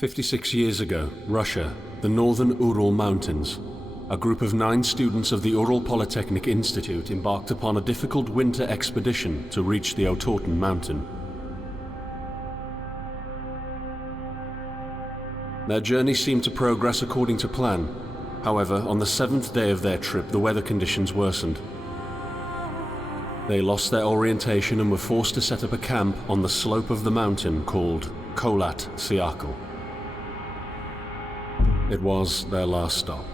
56 years ago, Russia, the northern Ural Mountains. A group of 9 students of the Ural Polytechnic Institute embarked upon a difficult winter expedition to reach the Otorten mountain. Their journey seemed to progress according to plan. However, on the 7th day of their trip, the weather conditions worsened. They lost their orientation and were forced to set up a camp on the slope of the mountain called Kholat. It was their last stop.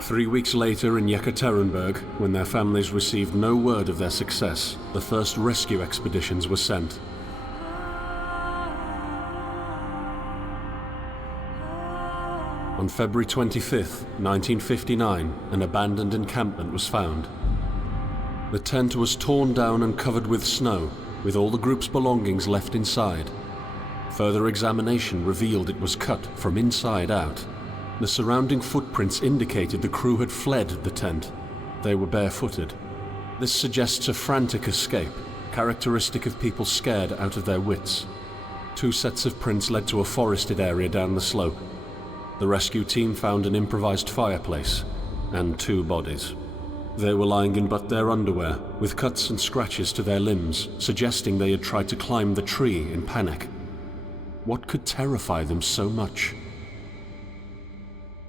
3 weeks later in Yekaterinburg, when their families received no word of their success, the first rescue expeditions were sent. On February 25, 1959, an abandoned encampment was found. The tent was torn down and covered with snow, with all the group's belongings left inside. Further examination revealed it was cut from inside out. The surrounding footprints indicated the crew had fled the tent. They were barefooted. This suggests a frantic escape, characteristic of people scared out of their wits. 2 sets of prints led to a forested area down the slope. The rescue team found an improvised fireplace and 2 bodies. They were lying in but their underwear, with cuts and scratches to their limbs, suggesting they had tried to climb the tree in panic. What could terrify them so much?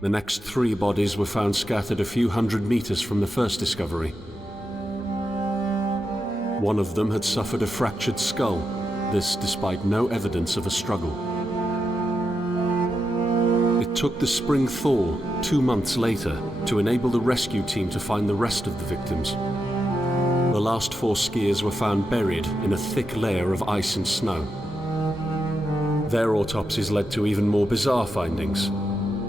The next 3 bodies were found scattered a few hundred meters from the first discovery. One of them had suffered a fractured skull, this despite no evidence of a struggle. It took the spring thaw 2 months later to enable the rescue team to find the rest of the victims. The last 4 skiers were found buried in a thick layer of ice and snow. Their autopsies led to even more bizarre findings.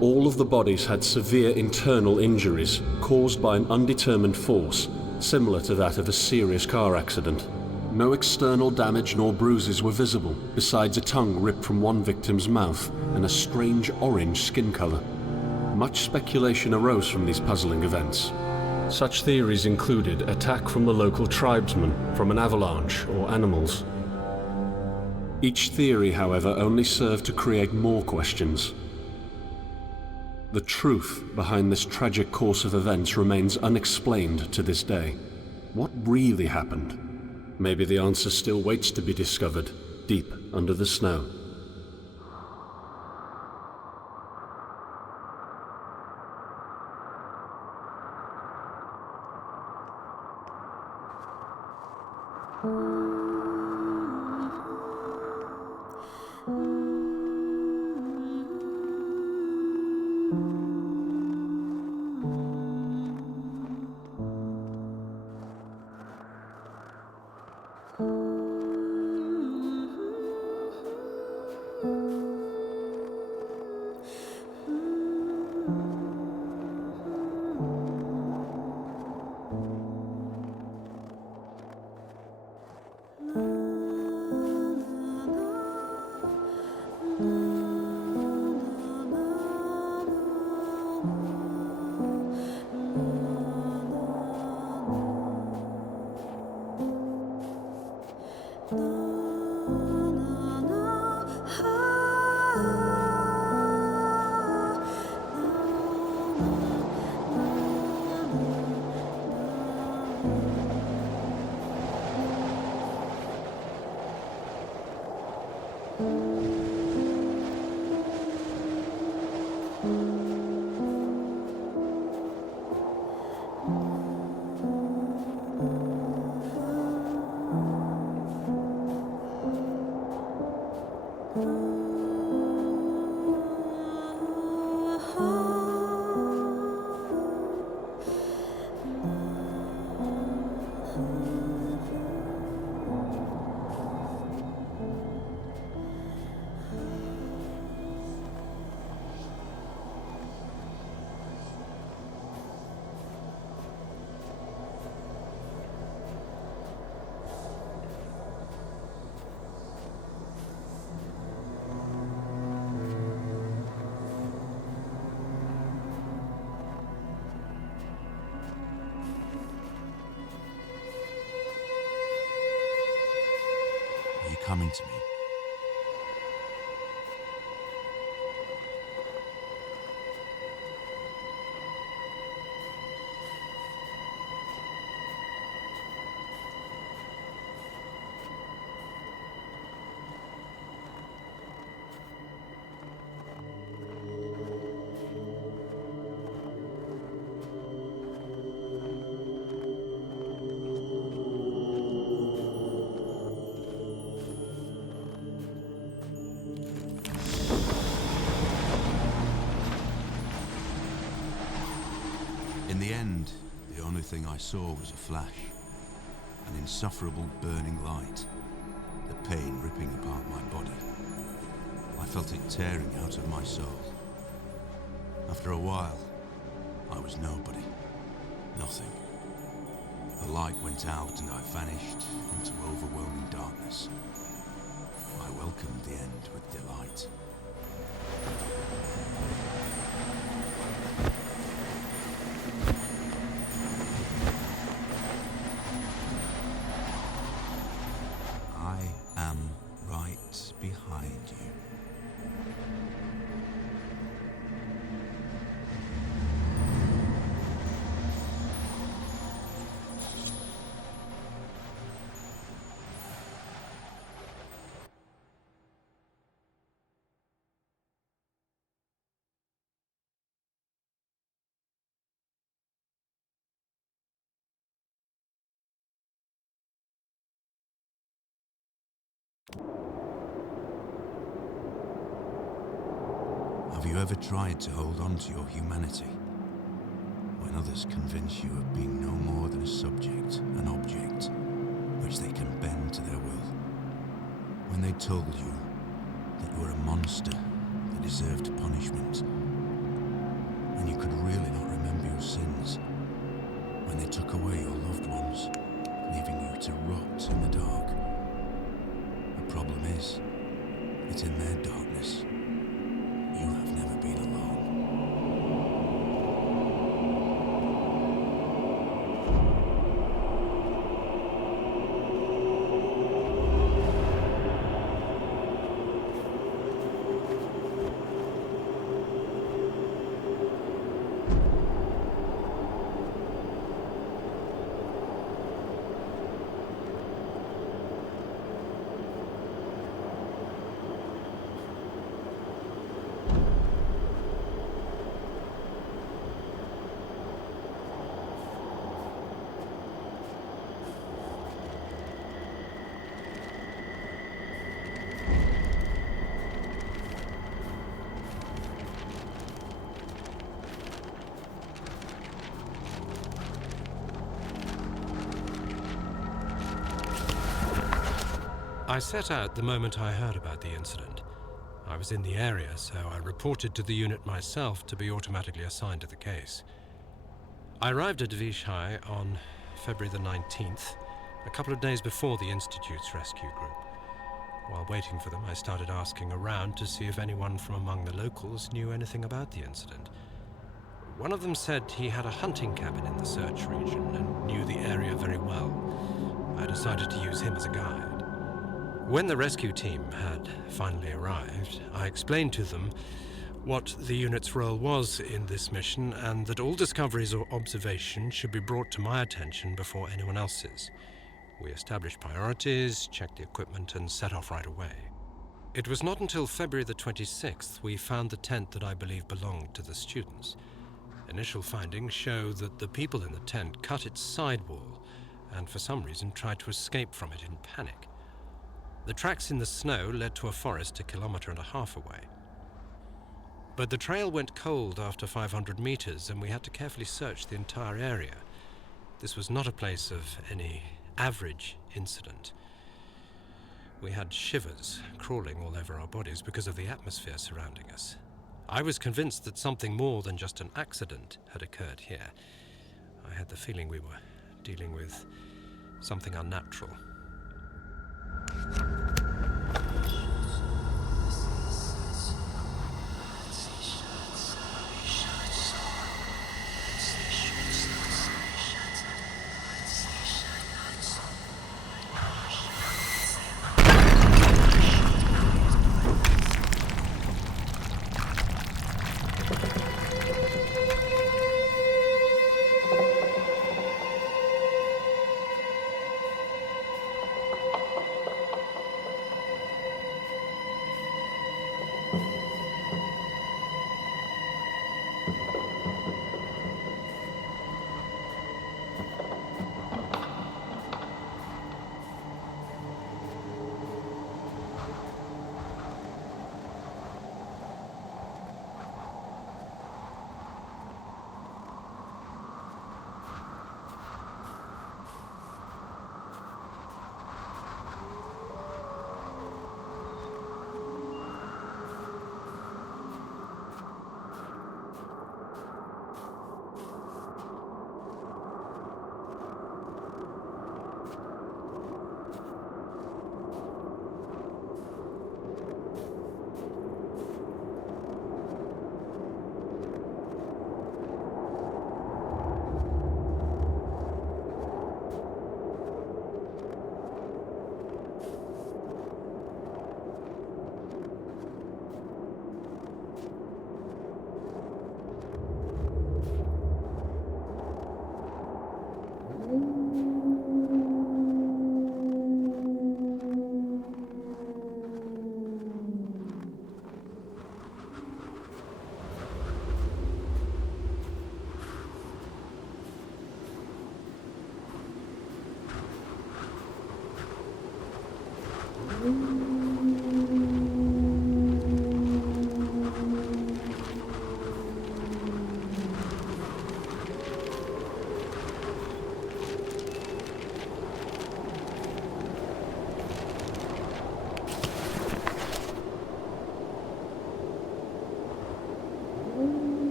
All of the bodies had severe internal injuries caused by an undetermined force, similar to that of a serious car accident. No external damage nor bruises were visible, besides a tongue ripped from one victim's mouth and a strange orange skin color. Much speculation arose from these puzzling events. Such theories included attack from the local tribesmen, from an avalanche, or animals. Each theory, however, only served to create more questions. The truth behind this tragic course of events remains unexplained to this day. What really happened? Maybe the answer still waits to be discovered, deep under the snow. Coming to me. In the end, the only thing I saw was a flash, an insufferable burning light, the pain ripping apart my body. I felt it tearing out of my soul. After a while, I was nobody, nothing. The light went out and I vanished into overwhelming darkness. I welcomed the end with delight. I am right behind you. Have you ever tried to hold on to your humanity when others convince you of being no more than a subject, an object, which they can bend to their will? When they told you that you were a monster that deserved punishment, and you could really not remember your sins? When they took away your loved ones, leaving you to rot in the dark? The problem is that in their darkness, you have never been alone. I set out the moment I heard about the incident. I was in the area, so I reported to the unit myself to be automatically assigned to the case. I arrived at Vishai on February the 19th, a couple of days before the Institute's rescue group. While waiting for them, I started asking around to see if anyone from among the locals knew anything about the incident. One of them said he had a hunting cabin in the search region and knew the area very well. I decided to use him as a guide. When the rescue team had finally arrived, I explained to them what the unit's role was in this mission and that all discoveries or observations should be brought to my attention before anyone else's. We established priorities, checked the equipment, and set off right away. It was not until February the 26th we found the tent that I believe belonged to the students. Initial findings show that the people in the tent cut its sidewall and for some reason tried to escape from it in panic. The tracks in the snow led to a forest 1.5 kilometers away. But the trail went cold after 500 meters and we had to carefully search the entire area. This was not a place of any average incident. We had shivers crawling all over our bodies because of the atmosphere surrounding us. I was convinced that something more than just an accident had occurred here. I had the feeling we were dealing with something unnatural.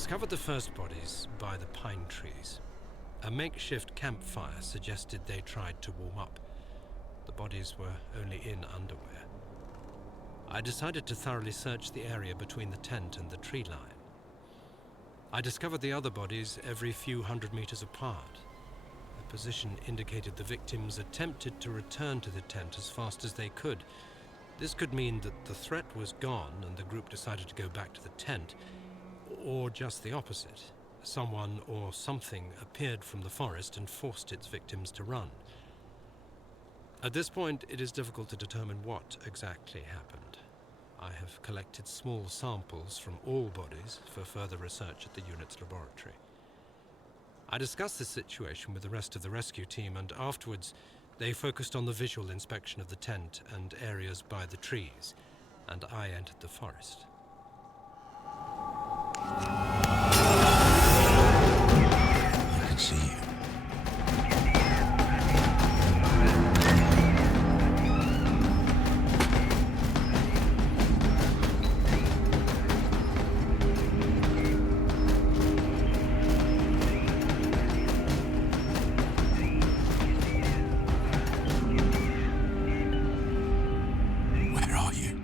discovered the first bodies by the pine trees. A makeshift campfire suggested they tried to warm up. The bodies were only in underwear. I decided to thoroughly search the area between the tent and the tree line. I discovered the other bodies every few hundred meters apart. The position indicated the victims attempted to return to the tent as fast as they could. This could mean that the threat was gone and the group decided to go back to the tent, or just the opposite. Someone or something appeared from the forest and forced its victims to run. At this point, it is difficult to determine what exactly happened. I have collected small samples from all bodies for further research at the unit's laboratory. I discussed this situation with the rest of the rescue team, and afterwards they focused on the visual inspection of the tent and areas by the trees, and I entered the forest. I can see you. Where are you?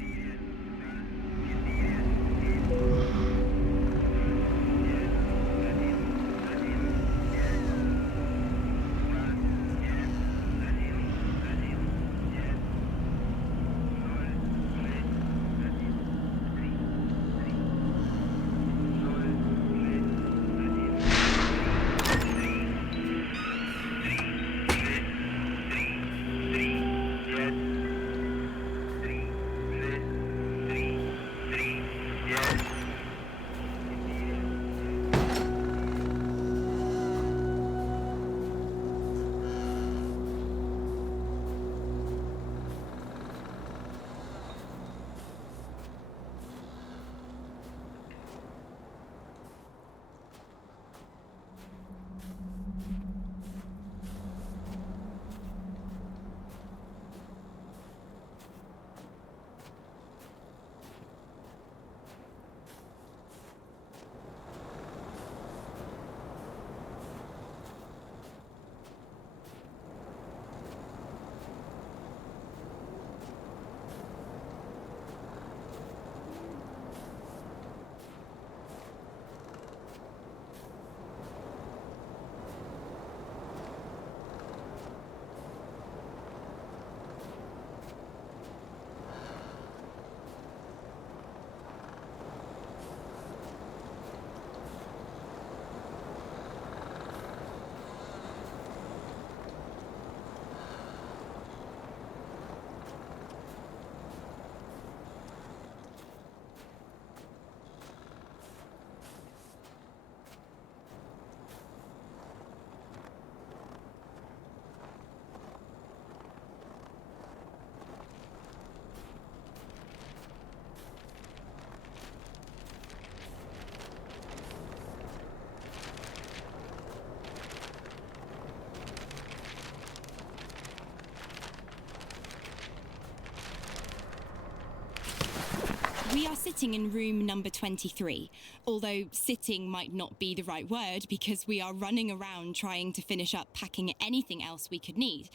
We are sitting in room number 23, although sitting might not be the right word because we are running around trying to finish up packing anything else we could need.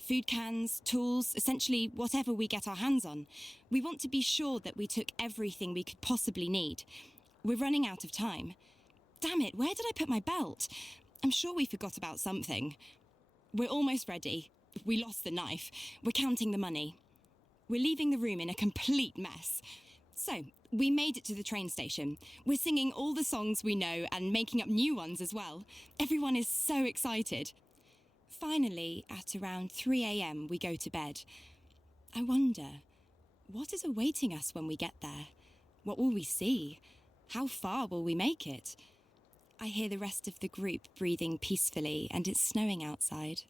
Food cans, tools, essentially whatever we get our hands on. We want to be sure that we took everything we could possibly need. We're running out of time. Damn it, where did I put my belt? I'm sure we forgot about something. We're almost ready. We lost the knife. We're counting the money. We're leaving the room in a complete mess. So, we made it to the train station. We're singing all the songs we know and making up new ones as well. Everyone is so excited. Finally, at around 3 a.m, we go to bed. I wonder, what is awaiting us when we get there? What will we see? How far will we make it? I hear the rest of the group breathing peacefully, and it's snowing outside.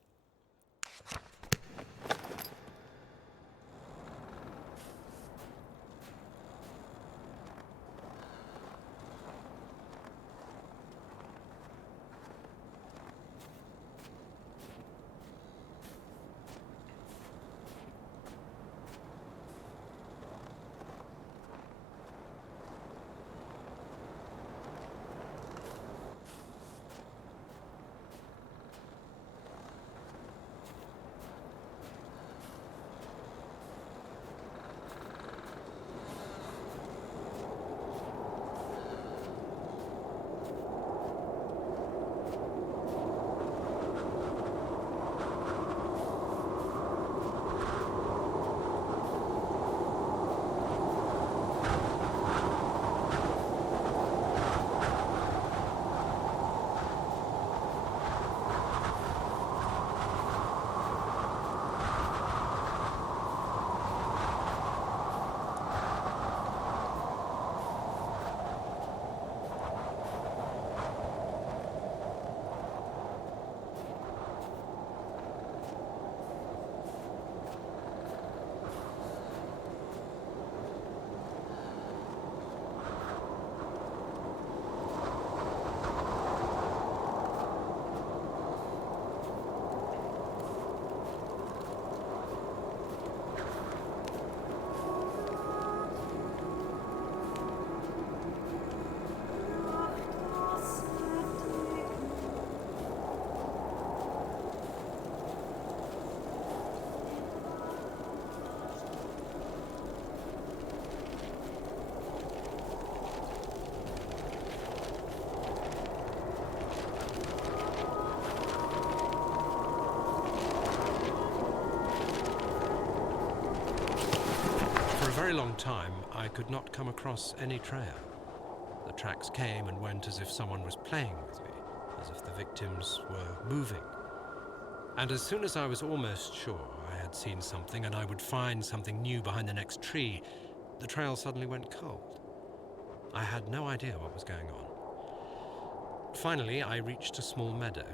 very long time, I could not come across any trail. The tracks came and went as if someone was playing with me, as if the victims were moving. And as soon as I was almost sure I had seen something and I would find something new behind the next tree, the trail suddenly went cold. I had no idea what was going on. Finally, I reached a small meadow.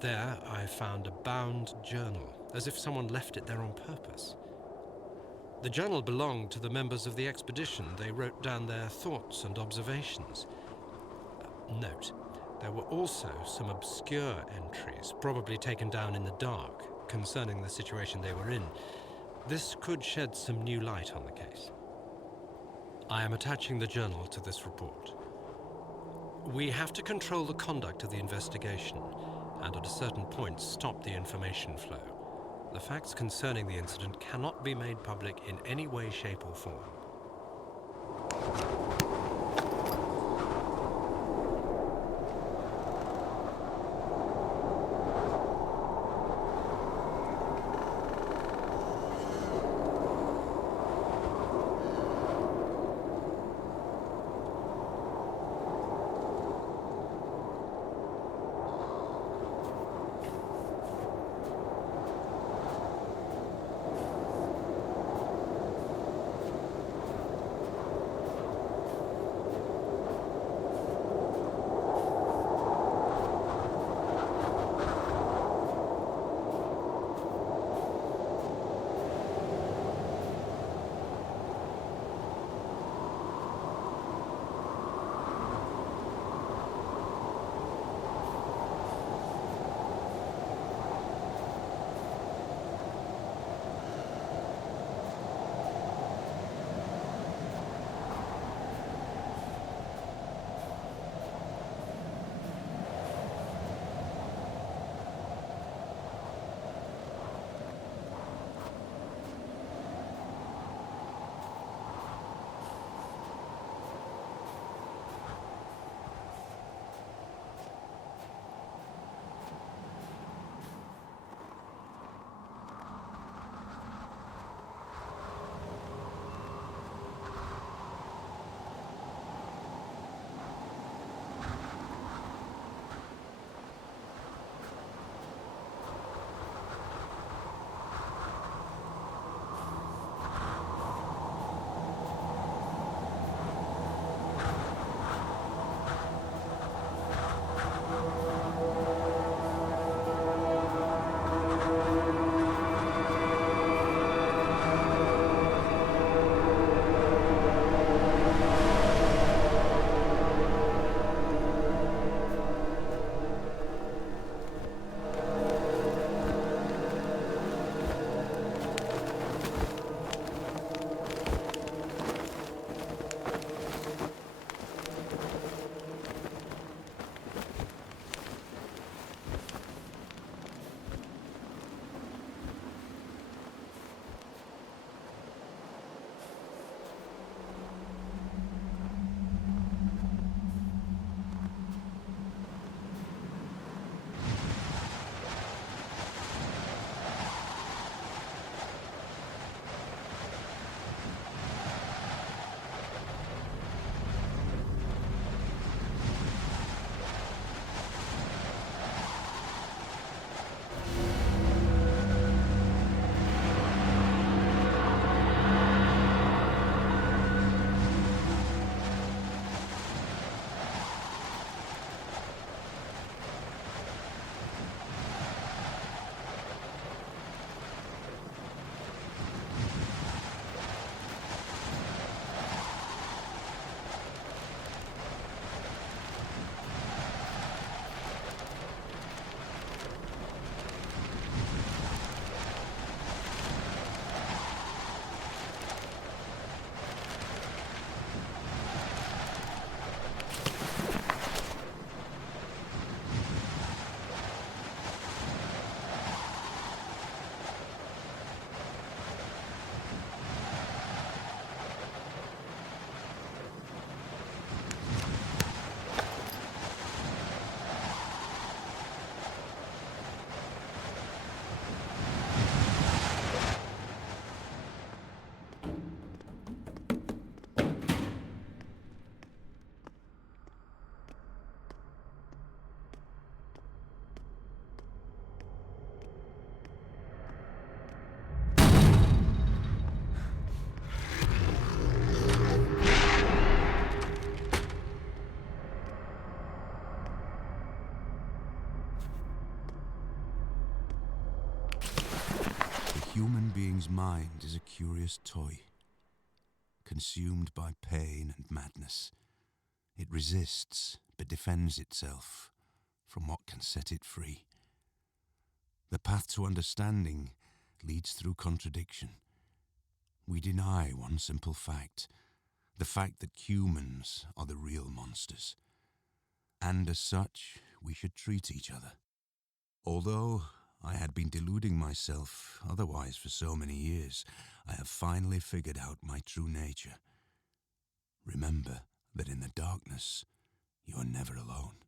There, I found a bound journal, as if someone left it there on purpose. The journal belonged to the members of the expedition. They wrote down their thoughts and observations. Note, there were also some obscure entries, probably taken down in the dark, concerning the situation they were in. This could shed some new light on the case. I am attaching the journal to this report. We have to control the conduct of the investigation, and at a certain point stop the information flow. The facts concerning the incident cannot be made public in any way, shape, or form. human's mind is a curious toy. Consumed by pain and madness, it resists but defends itself from what can set it free. The path to understanding leads through contradiction. We deny one simple fact, the fact that humans are the real monsters. And as such, we should treat each other. Although I had been deluding myself otherwise for so many years, I have finally figured out my true nature. Remember that in the darkness, you are never alone.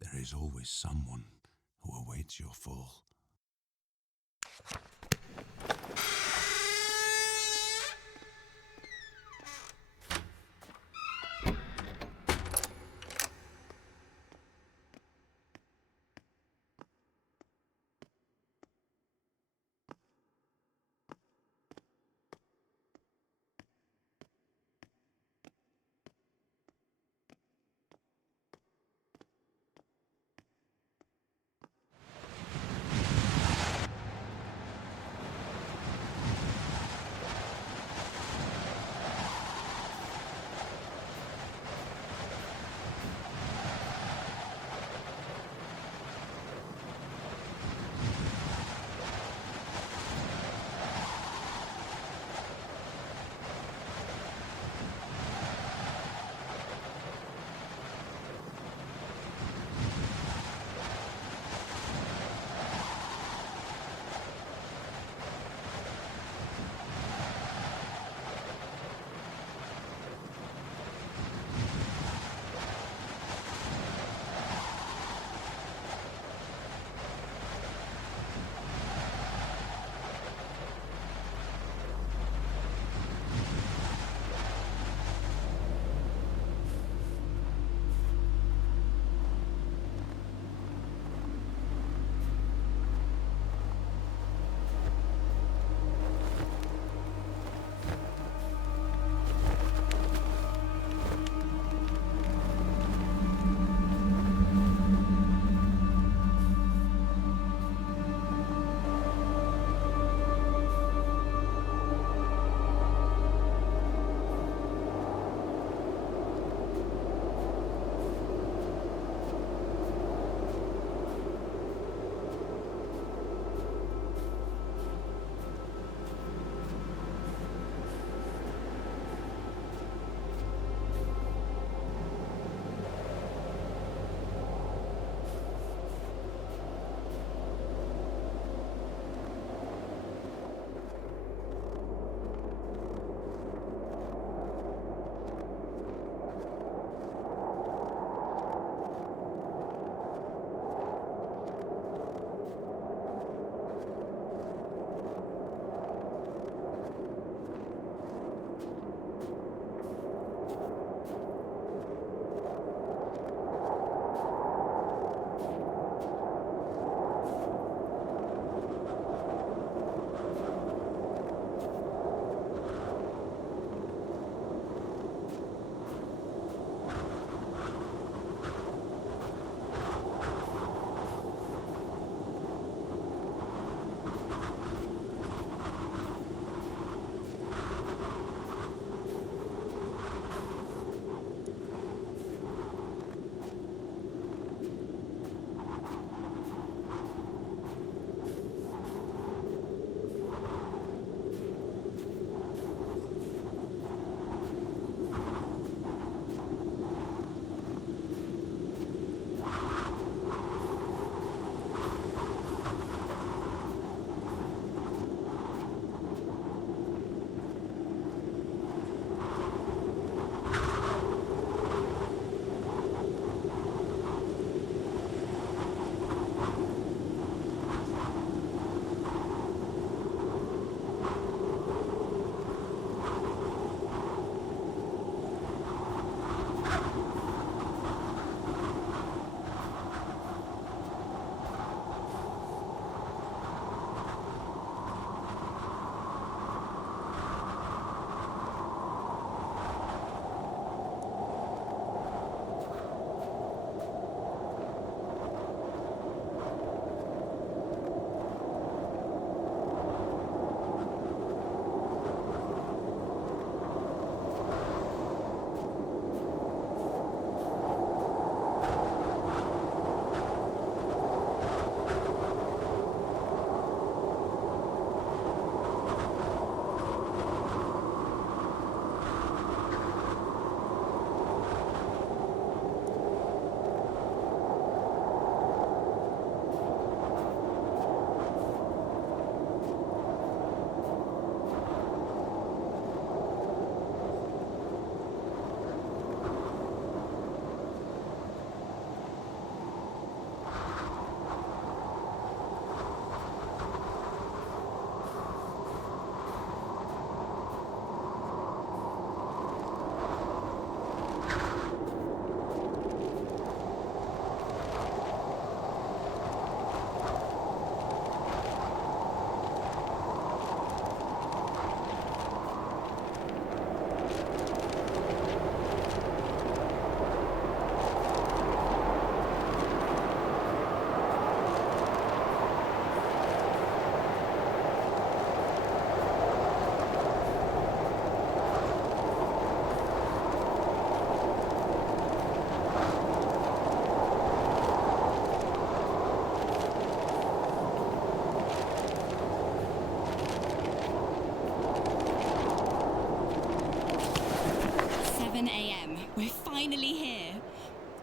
There is always someone who awaits your fall.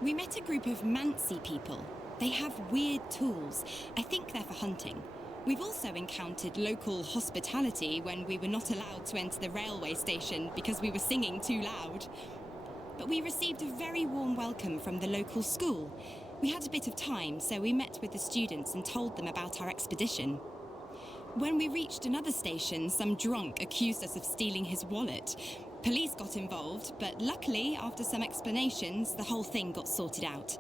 We met a group of Mansi people. They have weird tools. I think they're for hunting. We've also encountered local hospitality when we were not allowed to enter the railway station because we were singing too loud. But we received a very warm welcome from the local school. We had a bit of time, so we met with the students and told them about our expedition. When we reached another station, some drunk accused us of stealing his wallet. Police got involved, but luckily, after some explanations, the whole thing got sorted out.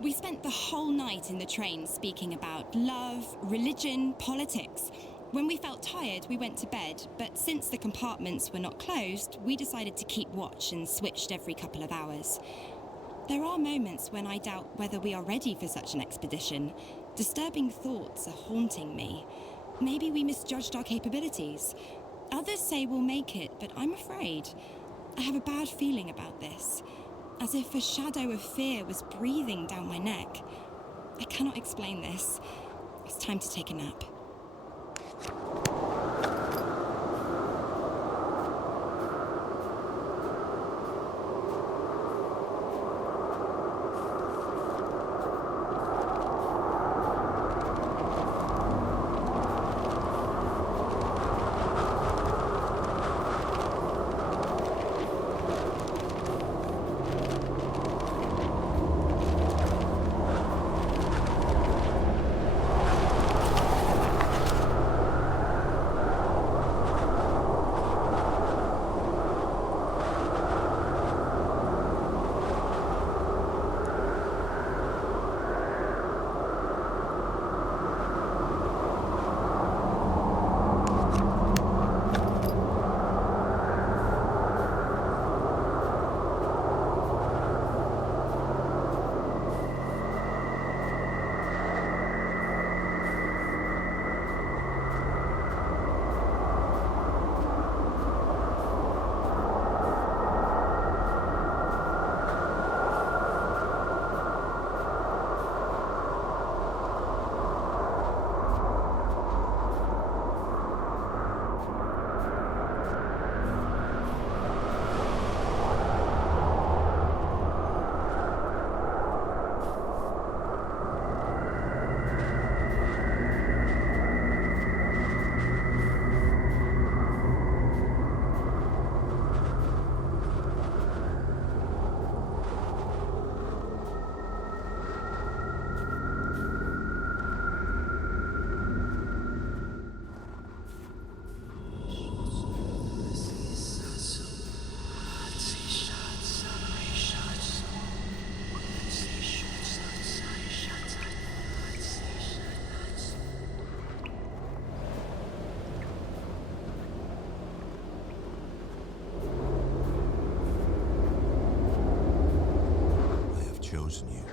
We spent the whole night in the train speaking about love, religion, politics. When we felt tired, we went to bed, but since the compartments were not closed, we decided to keep watch and switched every couple of hours. There are moments when I doubt whether we are ready for such an expedition. Disturbing thoughts are haunting me. Maybe we misjudged our capabilities. Others say we'll make it, but I'm afraid. I have a bad feeling about this, as if a shadow of fear was breathing down my neck. I cannot explain this. It's time to take a nap. Chosen you.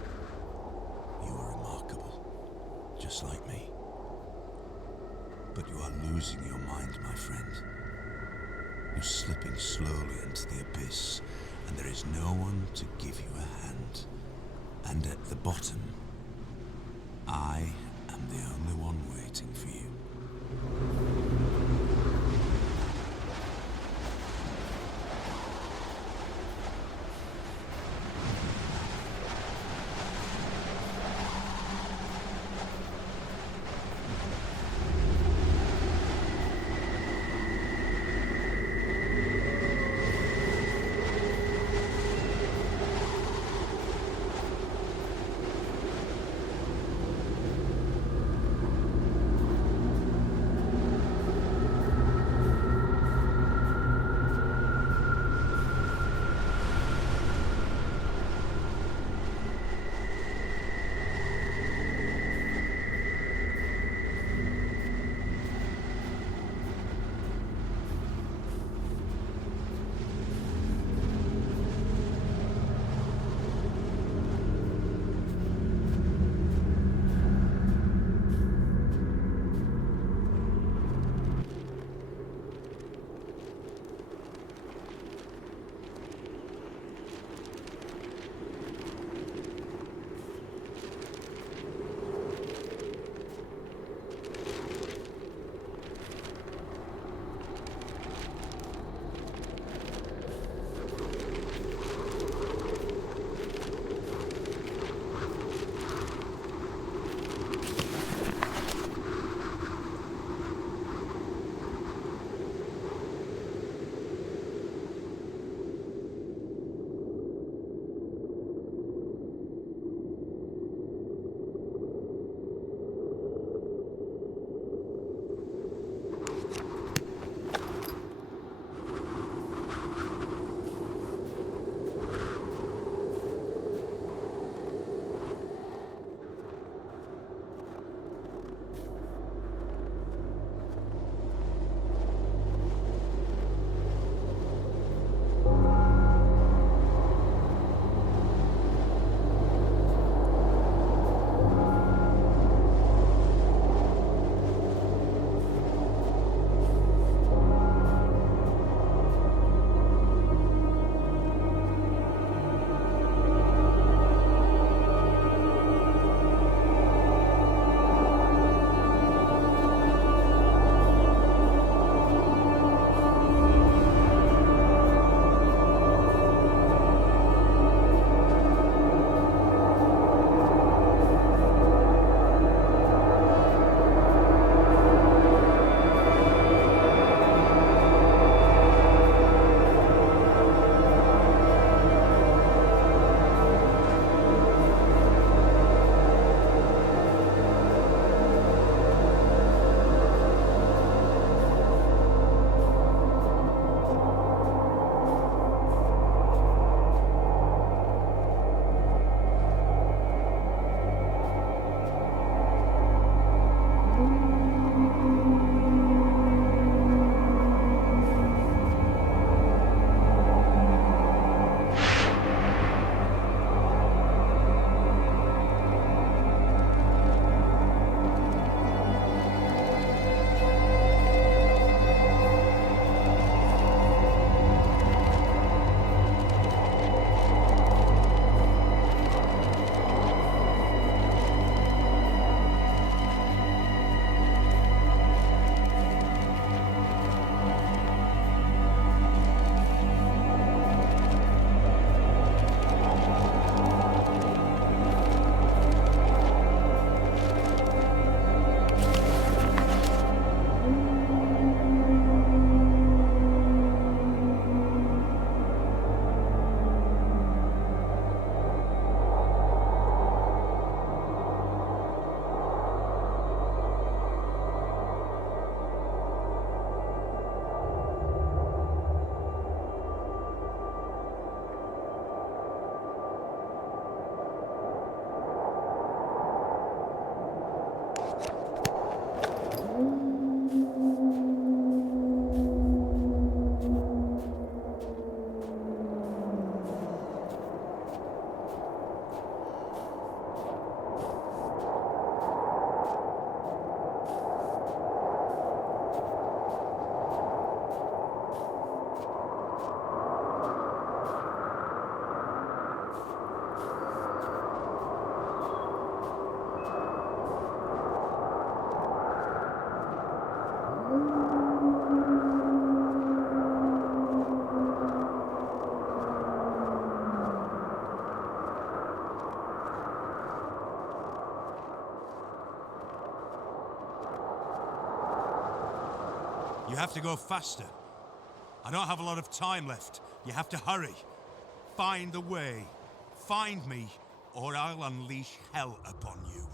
You are remarkable, just like me. But you are losing your mind, my friend. You're slipping slowly into the abyss, and there is no one to give you a hand. And at the bottom, I am the only one waiting for you. have to go faster. I don't have a lot of time left. You have to hurry. Find the way. Find me, or I'll unleash hell upon you.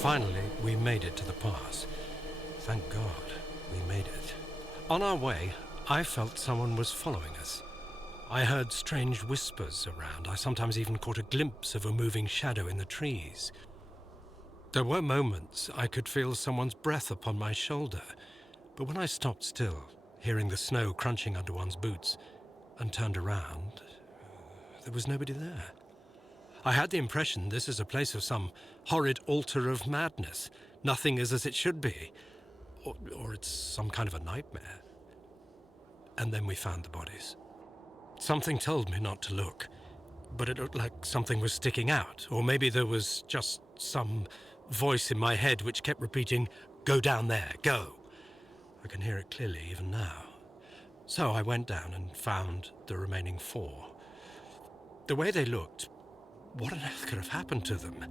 Finally, we made it to the pass. Thank God, we made it. On our way, I felt someone was following us. I heard strange whispers around. I sometimes even caught a glimpse of a moving shadow in the trees. There were moments I could feel someone's breath upon my shoulder, but when I stopped still, hearing the snow crunching under one's boots, and turned around, there was nobody there. I had the impression this is a place of some horrid altar of madness. Nothing is as it should be. Or it's some kind of a nightmare. And then we found the bodies. Something told me not to look, but it looked like something was sticking out. Or maybe there was just some voice in my head which kept repeating, "Go down there, go." I can hear it clearly even now. So I went down and found the remaining 4. The way they looked, what on earth could have happened to them?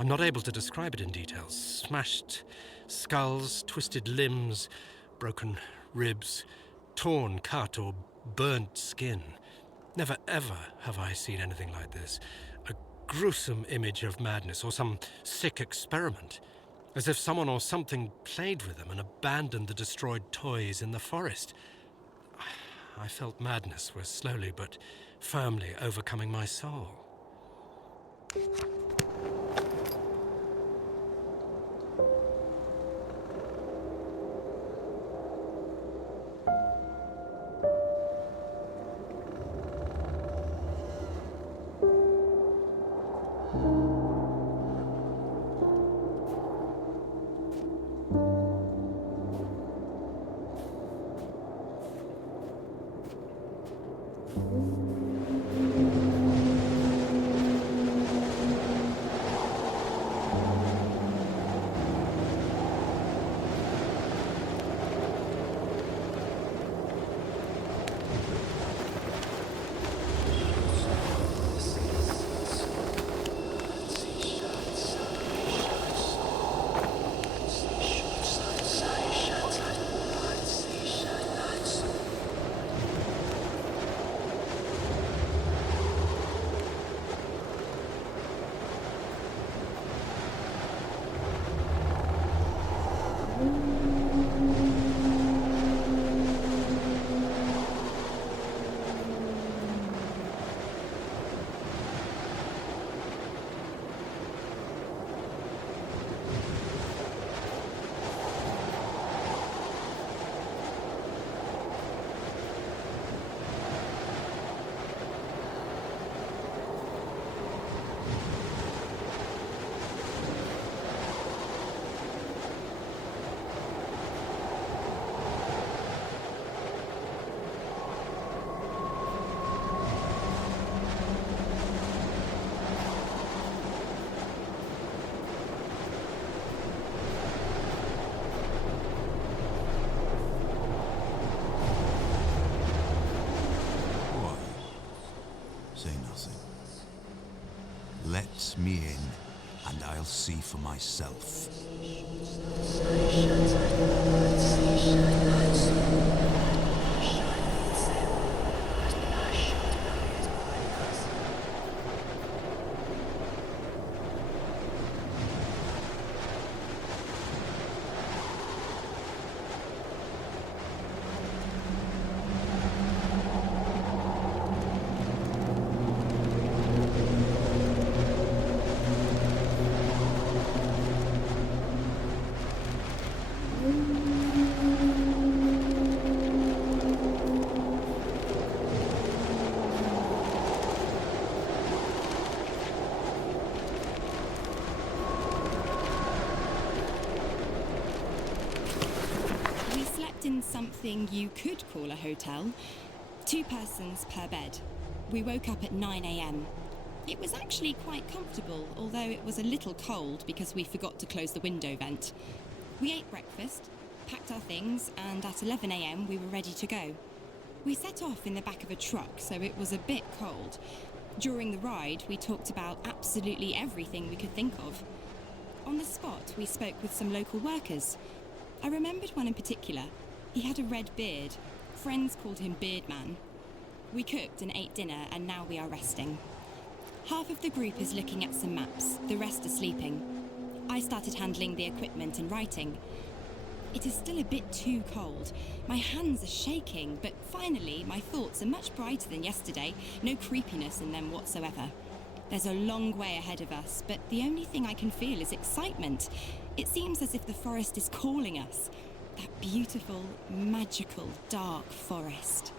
I'm not able to describe it in detail. Smashed skulls, twisted limbs, broken ribs, torn, cut, or burnt skin. Never ever have I seen anything like this. A gruesome image of madness or some sick experiment. As if someone or something played with them and abandoned the destroyed toys in the forest. I felt madness was slowly but firmly overcoming my soul. me in, and I'll see for myself. In something you could call a hotel. 2 persons per bed. We woke up at 9 a.m. It was actually quite comfortable, although it was a little cold because we forgot to close the window vent. We ate breakfast, packed our things, and at 11 a.m. we were ready to go. We set off in the back of a truck, so it was a bit cold. During the ride, we talked about absolutely everything we could think of. On the spot, we spoke with some local workers. I remembered one in particular. He had a red beard. Friends called him Beardman. We cooked and ate dinner, and now we are resting. Half of the group is looking at some maps, the rest are sleeping. I started handling the equipment and writing. It is still a bit too cold. My hands are shaking, but finally my thoughts are much brighter than yesterday. No creepiness in them whatsoever. There's a long way ahead of us, but the only thing I can feel is excitement. It seems as if the forest is calling us. That beautiful, magical, dark forest.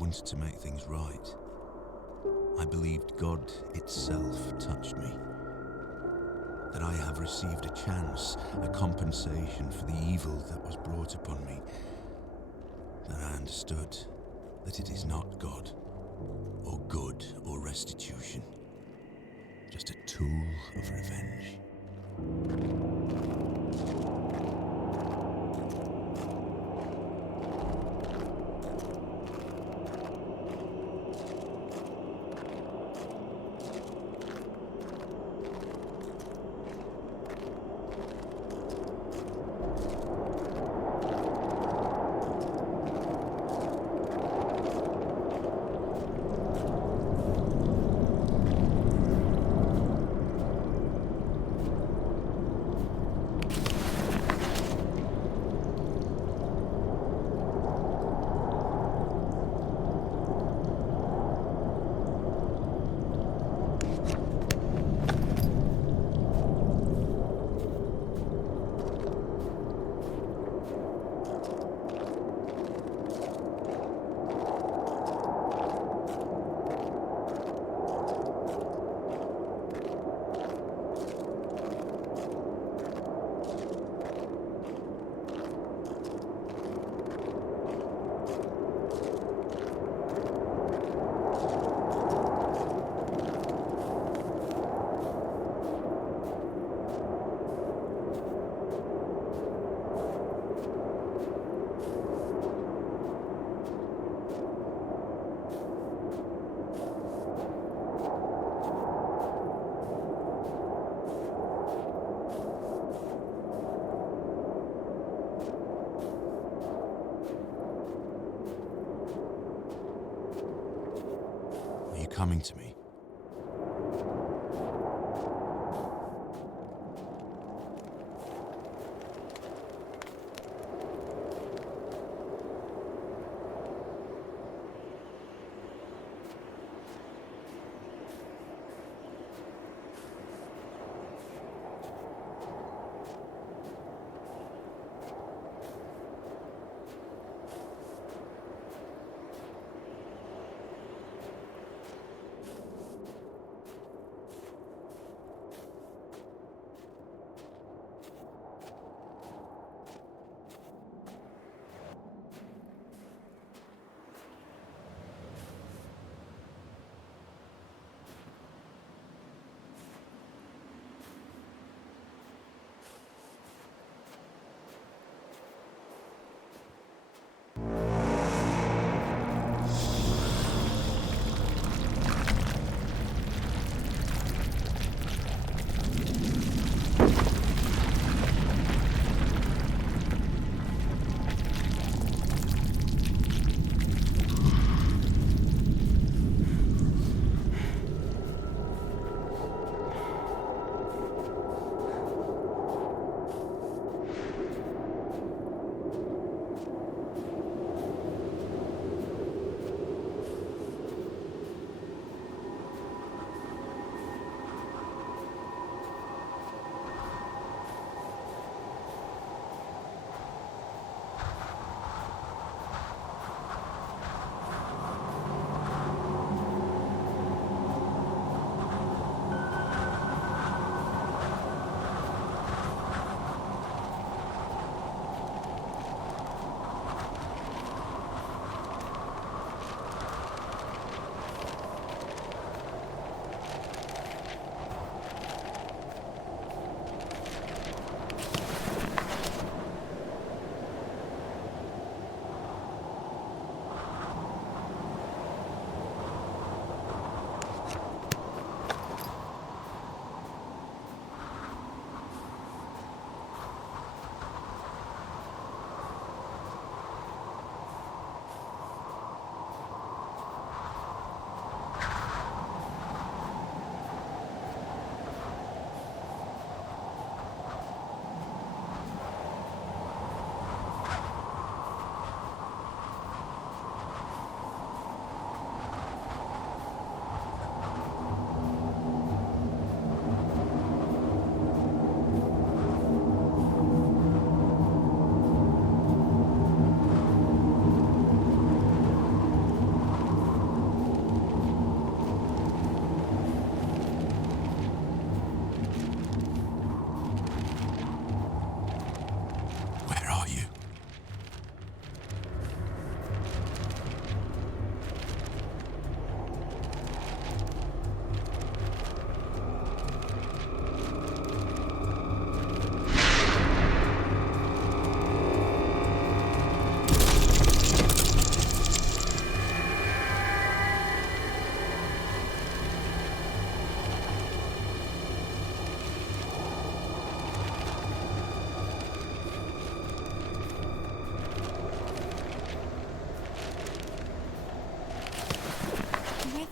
wanted to make things right. I believed God itself touched me. That I have received a chance, a compensation for the evil that was brought upon me. That I understood that it is not God, or good, or restitution. Just a tool of revenge. Are you coming to me?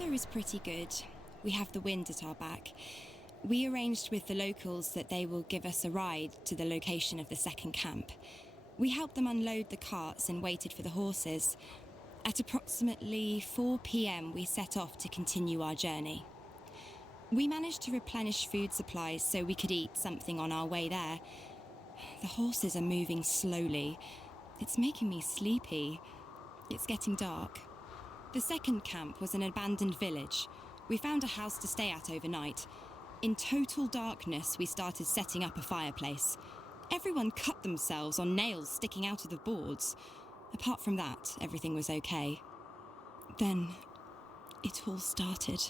weather is pretty good. We have the wind at our back. We arranged with the locals that they will give us a ride to the location of the second camp. We helped them unload the carts and waited for the horses. At approximately 4 p.m, we set off to continue our journey. We managed to replenish food supplies so we could eat something on our way there. The horses are moving slowly. It's making me sleepy. It's getting dark. The second camp was an abandoned village. We found a house to stay at overnight. In total darkness, we started setting up a fireplace. Everyone cut themselves on nails sticking out of the boards. Apart from that, everything was okay. Then, it all started.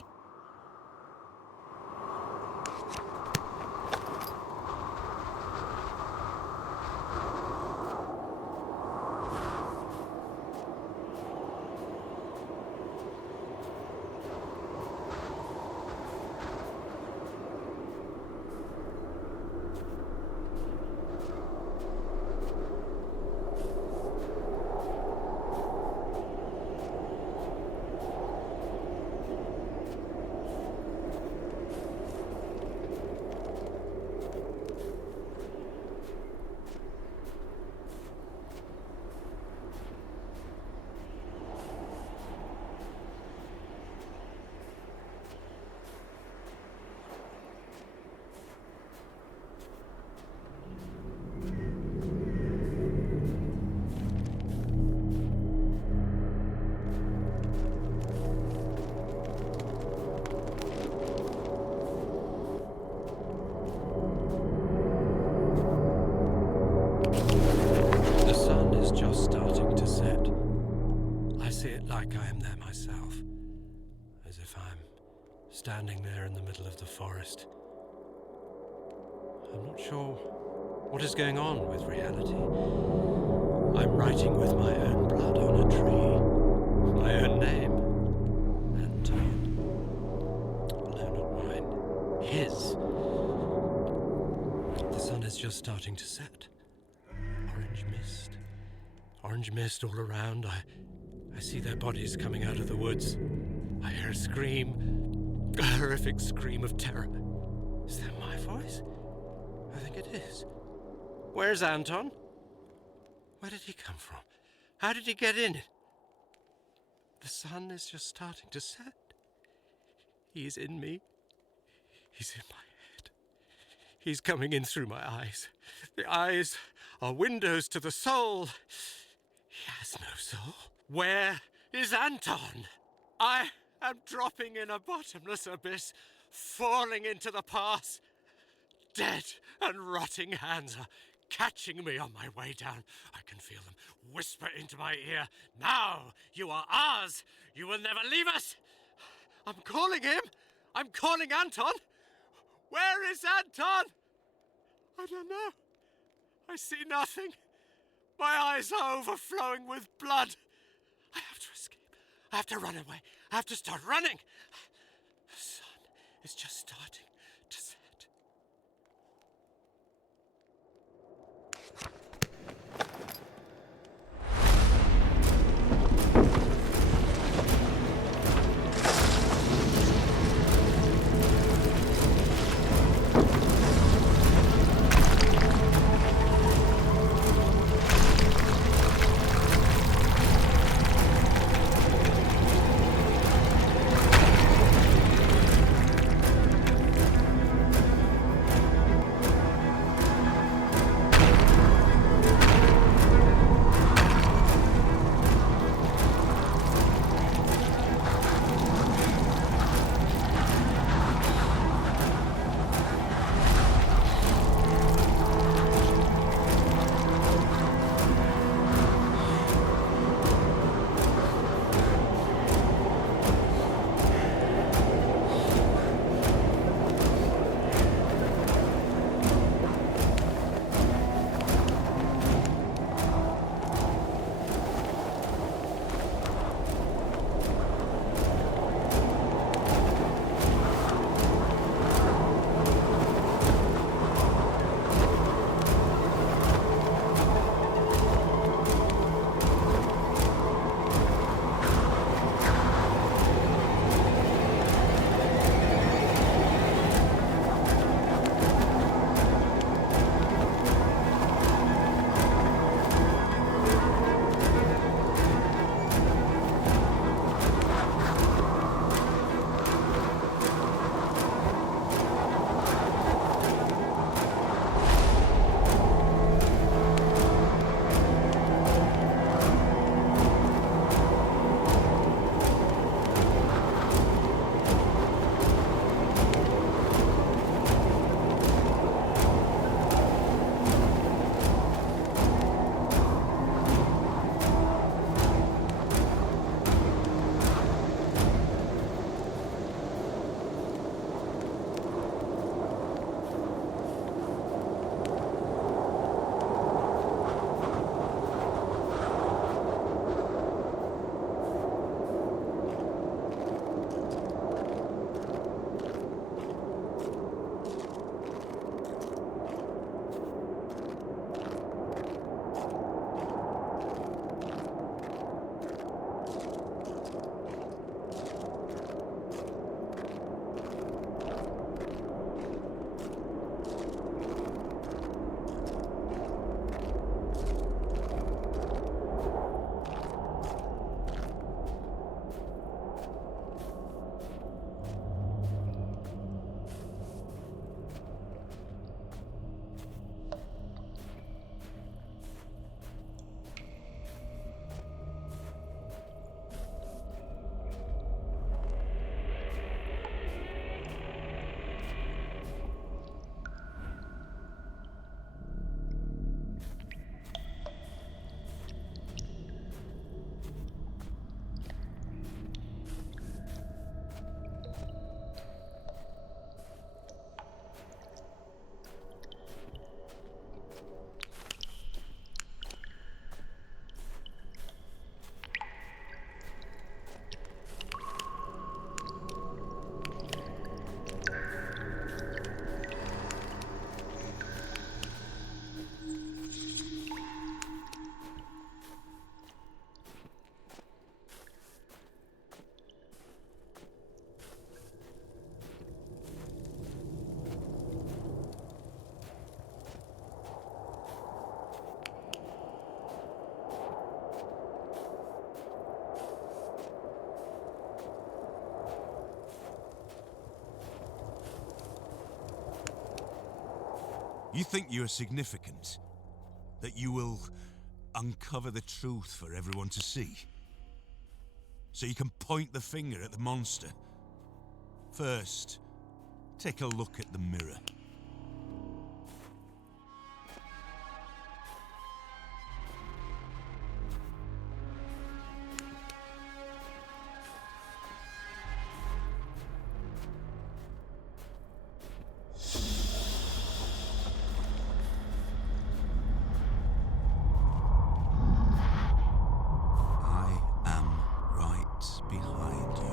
Standing there in the middle of the forest. I'm not sure what is going on with reality. I'm writing with my own blood on a tree. My own name. Anton. No, not mine. His. The sun is just starting to set. Orange mist. Orange mist all around. I see their bodies coming out of the woods. I hear a scream. A horrific scream of terror. Is that my voice? I think it is. Where's Anton? Where did he come from? How did he get in? The sun is just starting to set. He is in me. He's in my head. He's coming in through my eyes. The eyes are windows to the soul. He has no soul. Where is Anton? I'm dropping in a bottomless abyss, falling into the past. Dead and rotting hands are catching me on my way down. I can feel them whisper into my ear. Now you are ours. You will never leave us. I'm calling him. I'm calling Anton. Where is Anton? I don't know. I see nothing. My eyes are overflowing with blood. I have to escape. I have to run away. I have to start running. The sun is just starting to set. You think you are significant? That you will uncover the truth for everyone to see? So you can point the finger at the monster? First, take a look at the mirror. I am right behind you.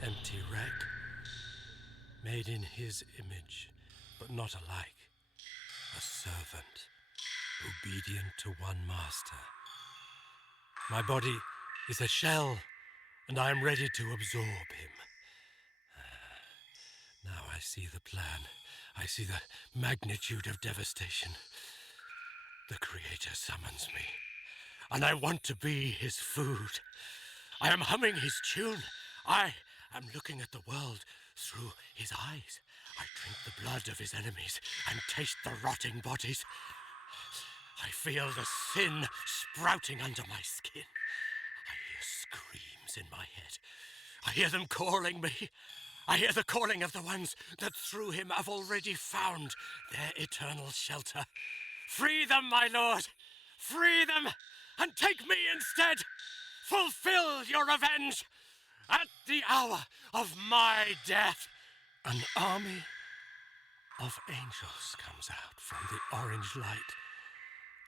Empty wreck, made in his image, but not alike. A servant, obedient to one master. My body is a shell, and I am ready to absorb him. Now I see the plan. I see the magnitude of devastation. The Creator summons me, and I want to be his food. I am humming his tune. I am looking at the world through his eyes. I drink the blood of his enemies and taste the rotting bodies. I feel the sin sprouting under my skin. I hear screams in my head. I hear them calling me. I hear the calling of the ones that through him have already found their eternal shelter. Free them, my lord! Free them, and take me instead! Fulfill your revenge! At the hour of my death! An army of angels comes out from the orange light.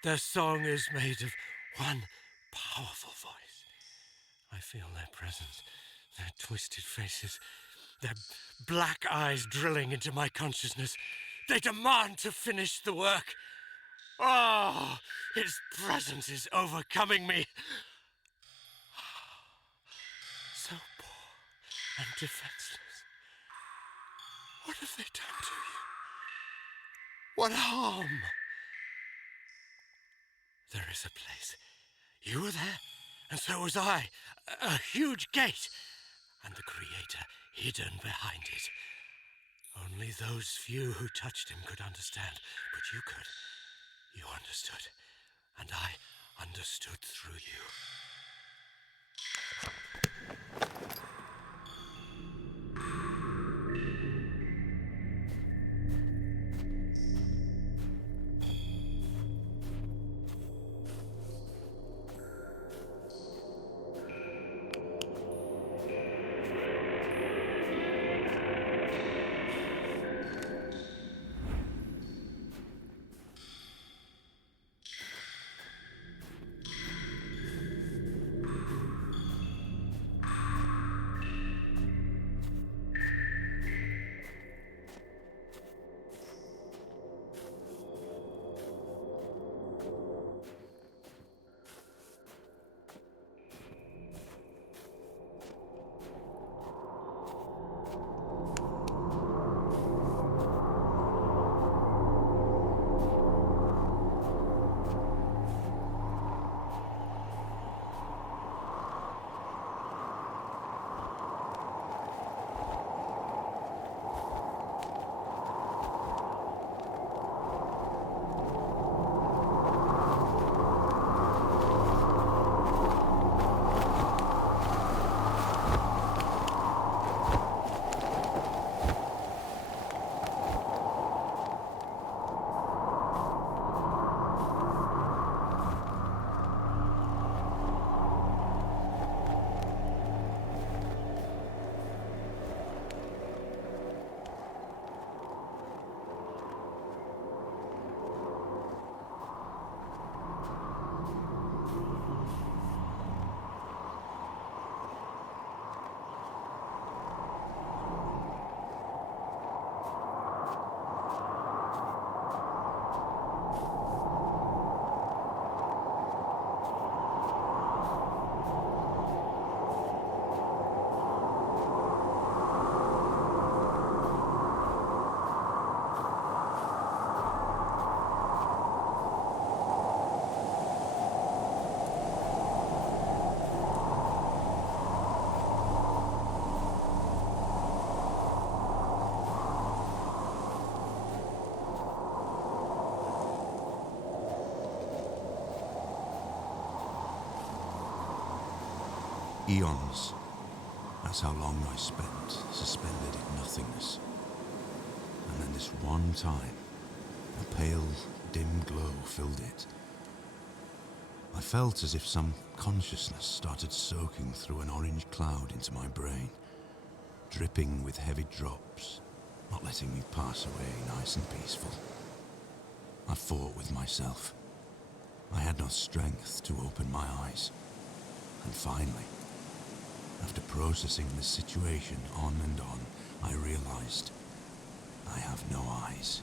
Their song is made of one powerful voice. I feel their presence, their twisted faces, their black eyes drilling into my consciousness. They demand to finish the work. Oh, his presence is overcoming me. So poor and defenseless. What have they done to you? What harm? There is a place. You were there. And so was I. A huge gate, and the Creator hidden behind it. Only those few who touched him could understand, but you could. You understood, and I understood through you. Eons. That's how long I spent suspended in nothingness. And then this one time, a pale, dim glow filled it. I felt as if some consciousness started soaking through an orange cloud into my brain, dripping with heavy drops, not letting me pass away nice and peaceful. I fought with myself. I had no strength to open my eyes. And finally, after processing the situation on and on, I realized I have no eyes.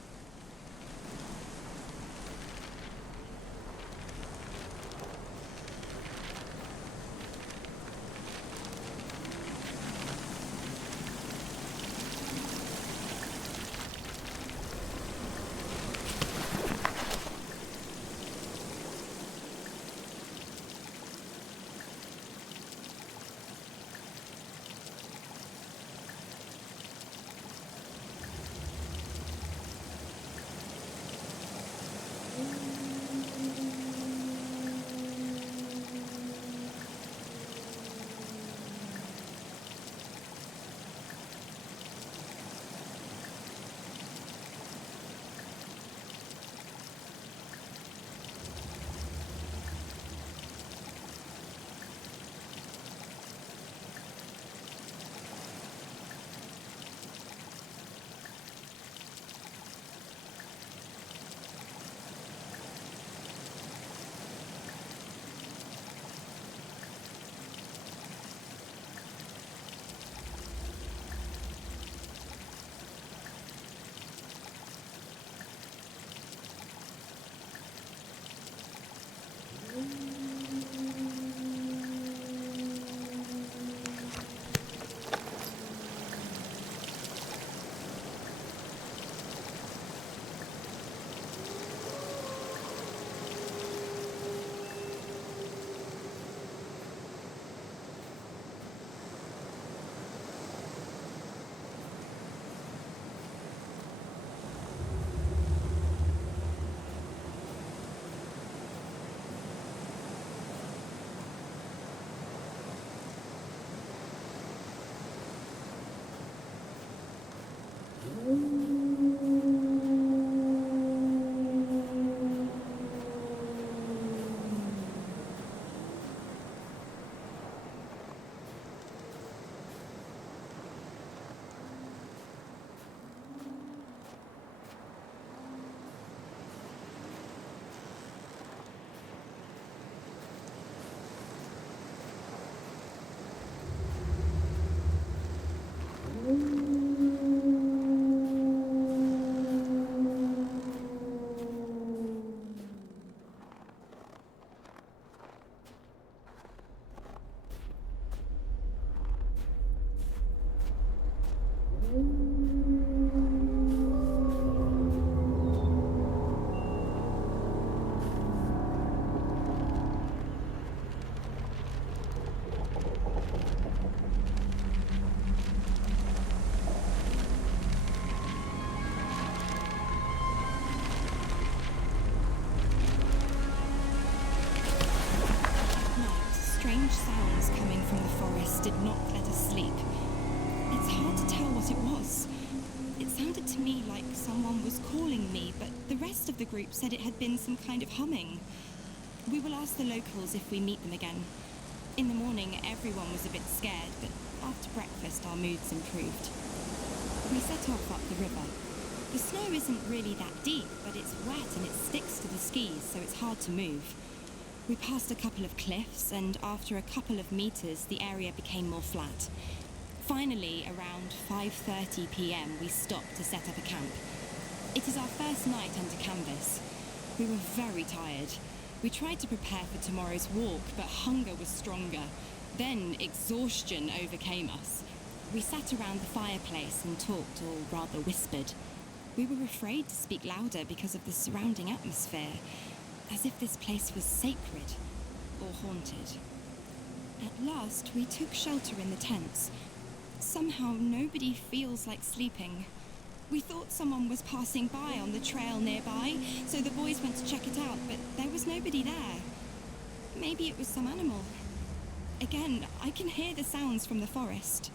just did not let us sleep. It's hard to tell what it was. It sounded to me like someone was calling me, but the rest of the group said it had been some kind of humming. We will ask the locals if we meet them again. In the morning, everyone was a bit scared, but after breakfast, our moods improved. We set off up the river. The snow isn't really that deep, but it's wet and it sticks to the skis, so it's hard to move. We passed a couple of cliffs, and after a couple of meters, the area became more flat. Finally, around 5:30 p.m., we stopped to set up a camp. It is our first night under canvas. We were very tired. We tried to prepare for tomorrow's walk, but hunger was stronger. Then exhaustion overcame us. We sat around the fireplace and talked, or rather whispered. We were afraid to speak louder because of the surrounding atmosphere, as if this place was sacred or haunted. At last, we took shelter in the tents. Somehow, nobody feels like sleeping. We thought someone was passing by on the trail nearby, so the boys went to check it out, but there was nobody there. Maybe it was some animal. Again, I can hear the sounds from the forest.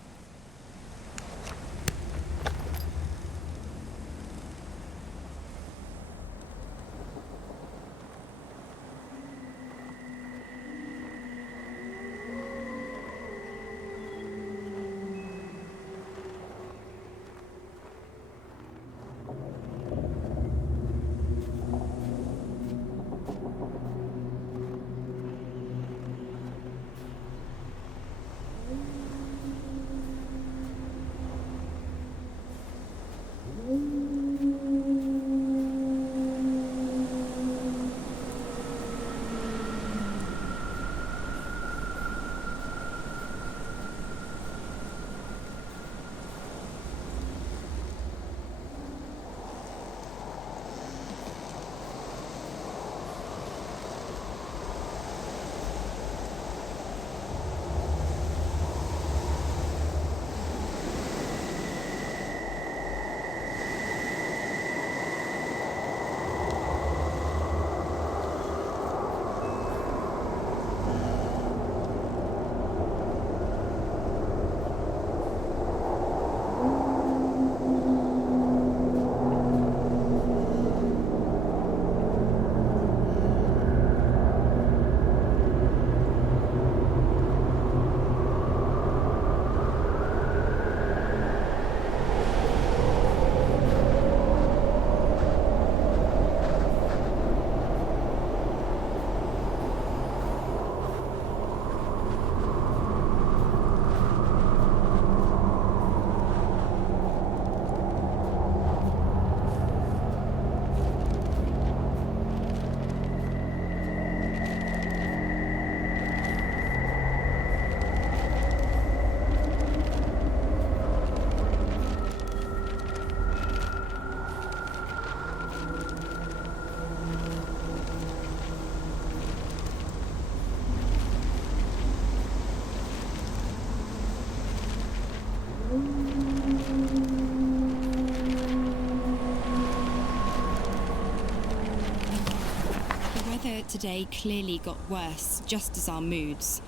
Today clearly got worse, just as our moods.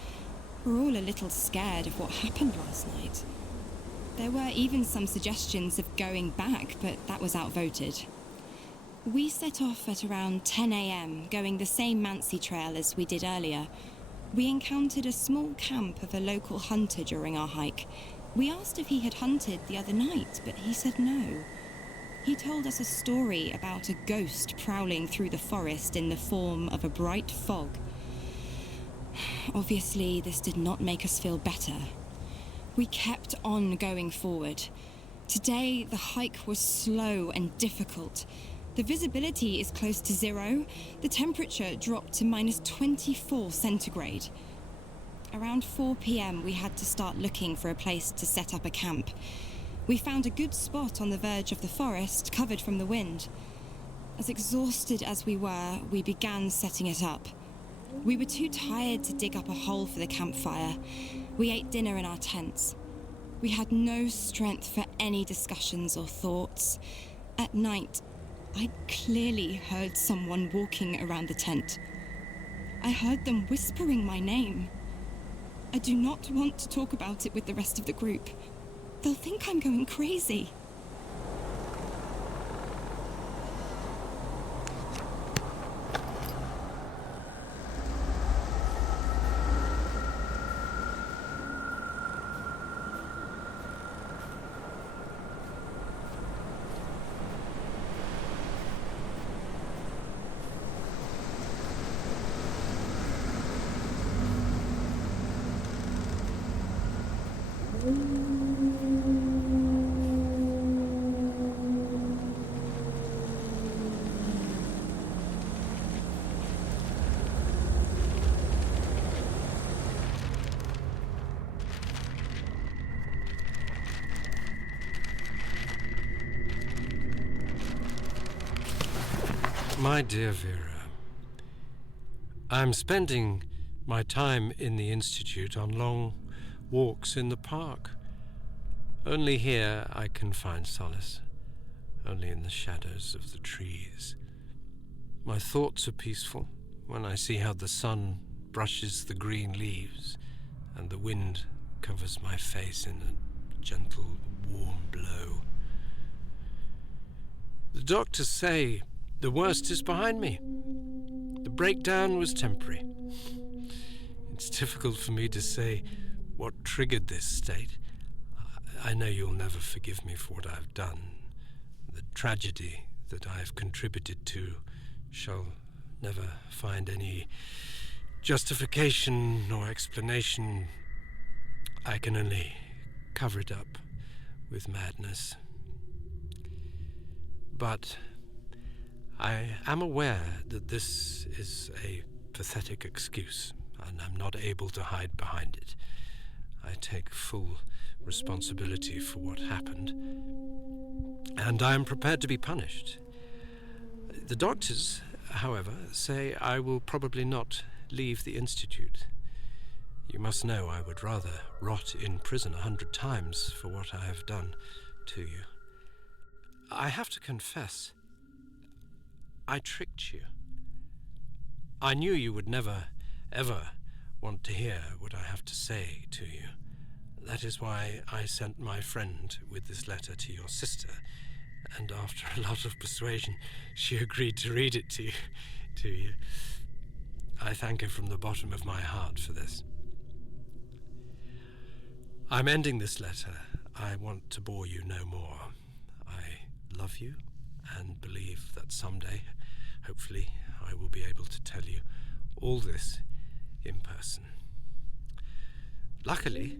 We're all a little scared of what happened last night. There were even some suggestions of going back, but that was outvoted. We set off at around 10 a.m., going the same Mansi trail as we did earlier. We encountered a small camp of a local hunter during our hike. We asked if he had hunted the other night, but he said no. He told us a story about a ghost prowling through the forest in the form of a bright fog. Obviously, this did not make us feel better. We kept on going forward. Today, the hike was slow and difficult. The visibility is close to zero. The temperature dropped to -24 centigrade. Around 4 p.m., we had to start looking for a place to set up a camp. We found a good spot on the verge of the forest, covered from the wind. As exhausted as we were, we began setting it up. We were too tired to dig up a hole for the campfire. We ate dinner in our tents. We had no strength for any discussions or thoughts. At night, I clearly heard someone walking around the tent. I heard them whispering my name. I do not want to talk about it with the rest of the group. They'll think I'm going crazy. My dear Vera, I'm spending my time in the Institute on long walks in the park. Only here I can find solace, only in the shadows of the trees. My thoughts are peaceful when I see how the sun brushes the green leaves and the wind covers my face in a gentle, warm blow. The doctors say the worst is behind me. The breakdown was temporary. It's difficult for me to say what triggered this state. I know you'll never forgive me for what I've done. The tragedy that I've contributed to shall never find any justification or explanation. I can only cover it up with madness. But I am aware that this is a pathetic excuse, and I'm not able to hide behind it. I take full responsibility for what happened, and I am prepared to be punished. The doctors, however, say I will probably not leave the Institute. You must know I would rather rot in prison 100 times for what I have done to you. I have to confess, I tricked you. I knew you would never, ever want to hear what I have to say to you. That is why I sent my friend with this letter to your sister, and after a lot of persuasion, she agreed to read it to you. I thank her from the bottom of my heart for this. I'm ending this letter. I want to bore you no more. I love you and believe that someday, hopefully, I will be able to tell you all this in person. Luckily,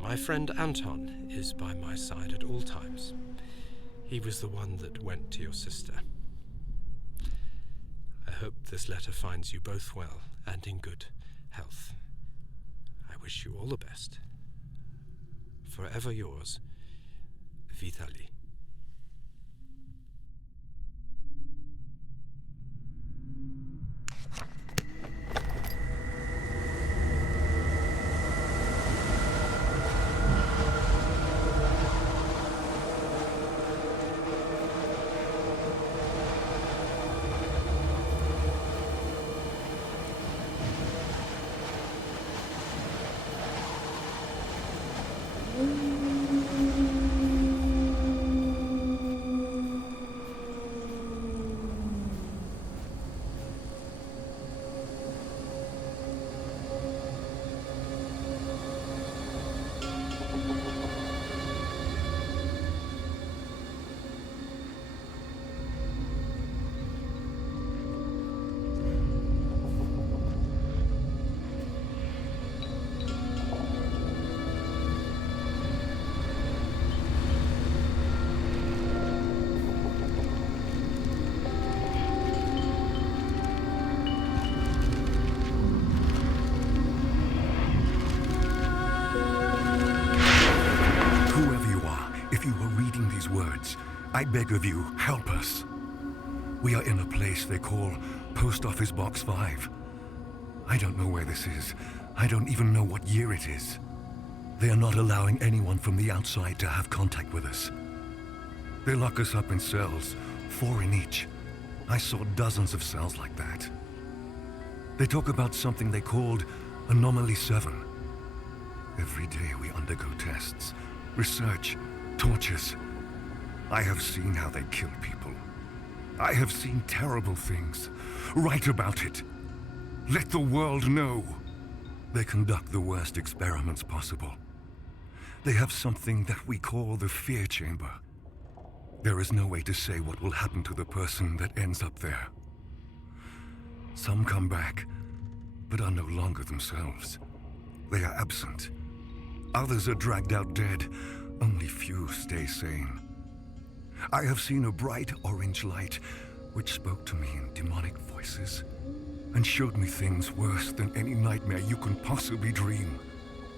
my friend Anton is by my side at all times. He was the one that went to your sister. I hope this letter finds you both well and in good health. I wish you all the best. Forever yours, Vitaly. I beg of you, help us. We are in a place they call Post Office Box 5. I don't know where this is. I don't even know what year it is. They are not allowing anyone from the outside to have contact with us. They lock us up in cells, 4 in each. I saw dozens of cells like that. They talk about something they called Anomaly 7. Every day we undergo tests, research, tortures. I have seen how they kill people. I have seen terrible things. Write about it. Let the world know. They conduct the worst experiments possible. They have something that we call the fear chamber. There is no way to say what will happen to the person that ends up there. Some come back, but are no longer themselves. They are absent. Others are dragged out dead. Only few stay sane. I have seen a bright orange light which spoke to me in demonic voices and showed me things worse than any nightmare you can possibly dream.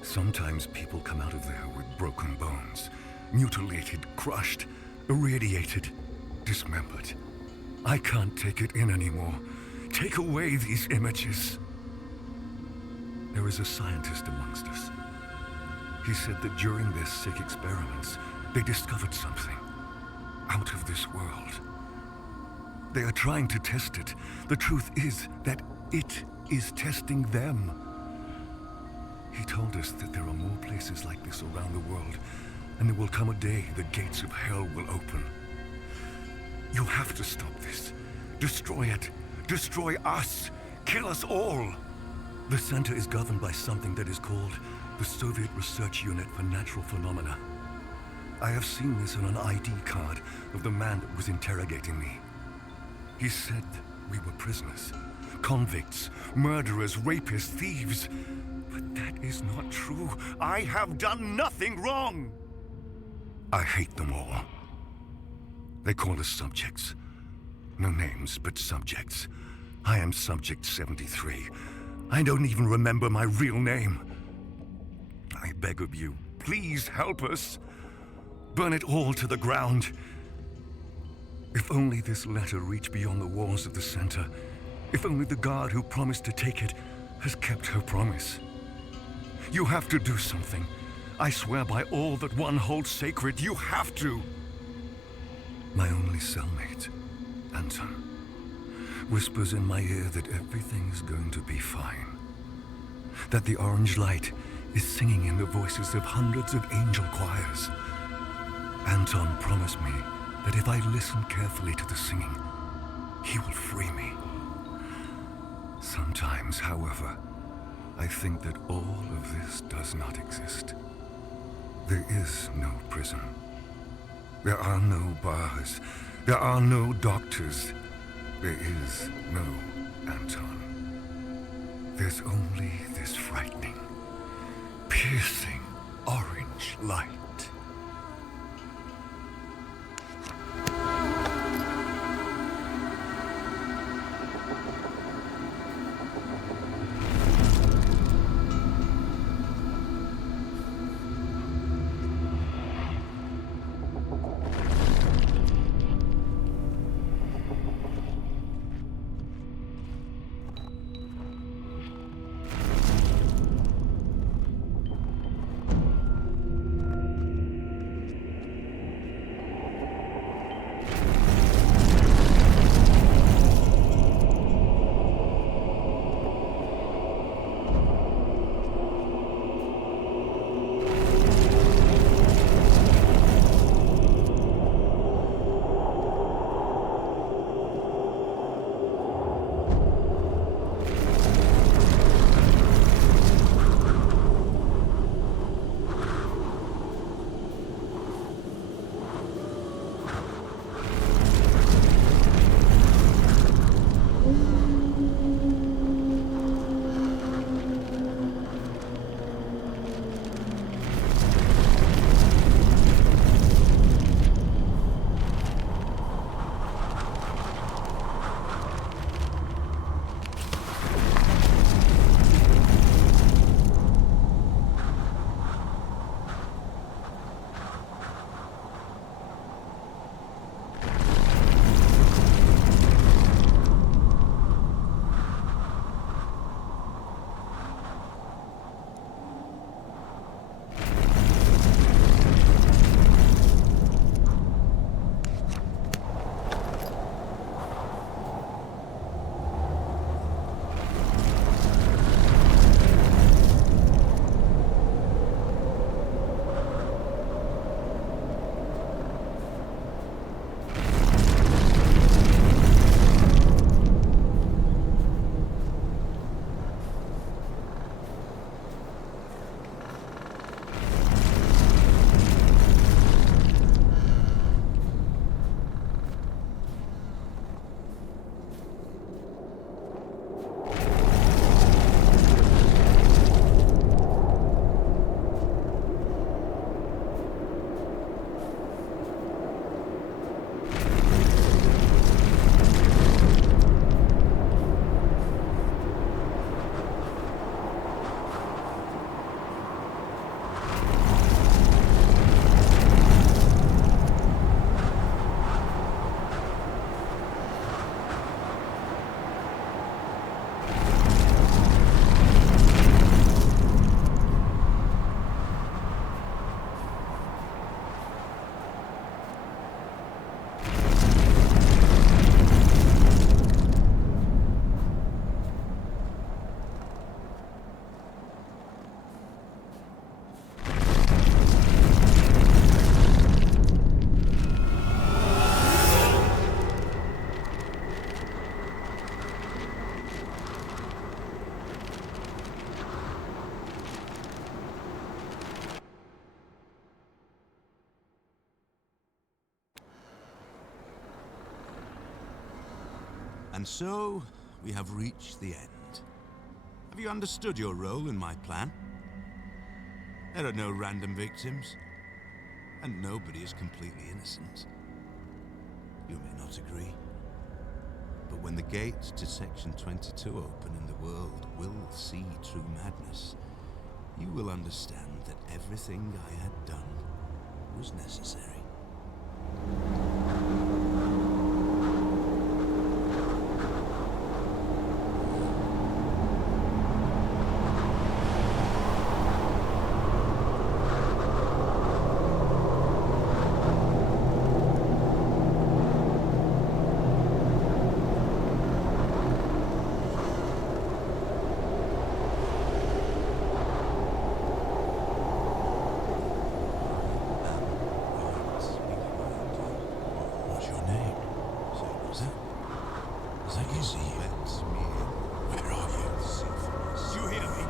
Sometimes people come out of there with broken bones, mutilated, crushed, irradiated, dismembered. I can't take it in anymore. Take away these images. There is a scientist amongst us. He said that during their sick experiments, they discovered something out of this world. They are trying to test it. The truth is that it is testing them. He told us that there are more places like this around the world, and there will come a day the gates of hell will open. You have to stop this. Destroy it. Destroy us. Kill us all. The center is governed by something that is called the Soviet Research Unit for Natural Phenomena. I have seen this on an ID card of the man that was interrogating me. He said we were prisoners, convicts, murderers, rapists, thieves. But that is not true. I have done nothing wrong. I hate them all. They call us subjects. No names, but subjects. I am Subject 73. I don't even remember my real name. I beg of you, please help us. Burn it all to the ground. If only this letter reached beyond the walls of the center. If only the guard who promised to take it has kept her promise. You have to do something. I swear by all that one holds sacred, you have to. My only cellmate, Anton, whispers in my ear that everything's going to be fine. That the orange light is singing in the voices of hundreds of angel choirs. Anton promised me that if I listen carefully to the singing, he will free me. Sometimes, however, I think that all of this does not exist. There is no prison. There are no bars. There are no doctors. There is no Anton. There's only this frightening, piercing orange light. And so, we have reached the end. Have you understood your role in my plan? There are no random victims, and nobody is completely innocent. You may not agree, but when the gates to Section 22 open and the world will see true madness, you will understand that everything I had done was necessary. What's your name? Is that you? Where are you? You hear me?